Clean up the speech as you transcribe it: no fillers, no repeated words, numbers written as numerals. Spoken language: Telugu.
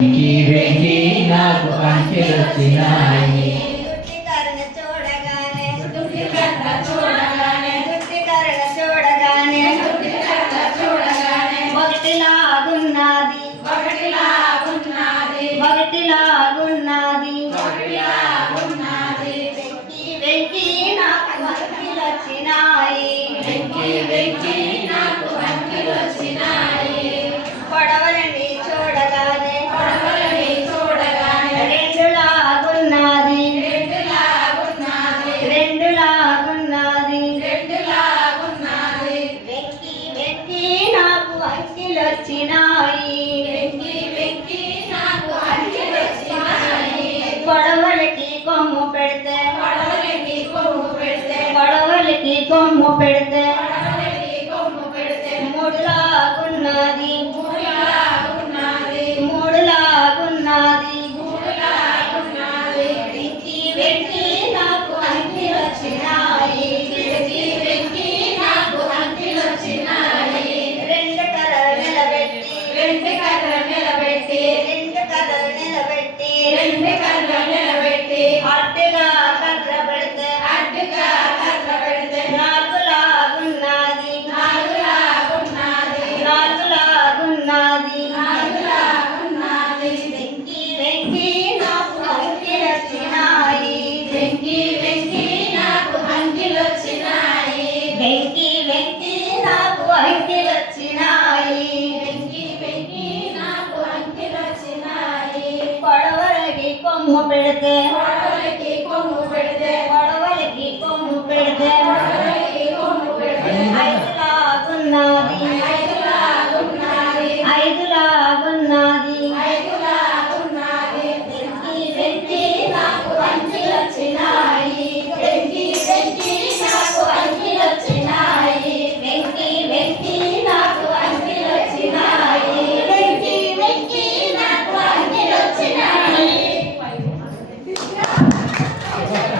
వెంకి వెంకి నాకు అంకెలొచ్చినాయి. దుట్టికరణ చూడగానే దుట్టికరణ చూడగానే దుట్టికరణ చూడగానే దుట్టికరణ చూడగానే ఒకటిలాగున్నది ఒకటిలాగున్నది ఒకటిలాగున్నది ఒకటిలాగున్నది వెంకి వెంకి నాకు అంకెలొచ్చినాయి. వెంకి వెంకి నాకు అంకెలొచ్చినాయి. పడవలని చూడగానే పడవలని చూడగానే రెండులాగున్నది రెండులాగున్నది రెండులాగున్నది రెండులాగున్నది వెంకి వెంకి నాకు అంకెలొచ్చినాయి. వెంకి వెంకి నాకు అంకెలొచ్చినాయి. పడవలకి కొమ్ము పెడితే పడవలకి కొమ్ము పెడితే పడవలకి కొమ్ము పెడితే పడవలకి కొమ్ము పెడితే మూడులాగున్నది మూడులాగున్నది మూడులాగున్నది మూడులాగున్నది వెంకి వెంకి నాకు అంకెలొచ్చినాయి. వెంకి వెంకి నాకు అంకెలొచ్చినాయి. రెండు కర్రలు నిలబెట్టి రెండు కర్రలు నిలబెట్టి రెండు కర్రలు నిలబెట్టి రెండు కర్రలు నిలబెట్టి అడ్డుగా కర్ర పెడితే అడ్డుగా కర్ర పెడితే నాలుగులాగున్నది నాలుగులాగున్నది నాలుగులాగున్నది నాలుగులాగున్నది వెంకి వెంకి నాకు అంకెలొచ్చినాయి. వెంకి వెంకి నాకు అంకెలొచ్చినాయి. వెంకి వెంకి నాకు అంకెలొచ్చినాయి. వెంకి వెంకి నాకు అంకెలొచ్చినాయి. పడవలకి కొమ్ము పెడితే పడవలకి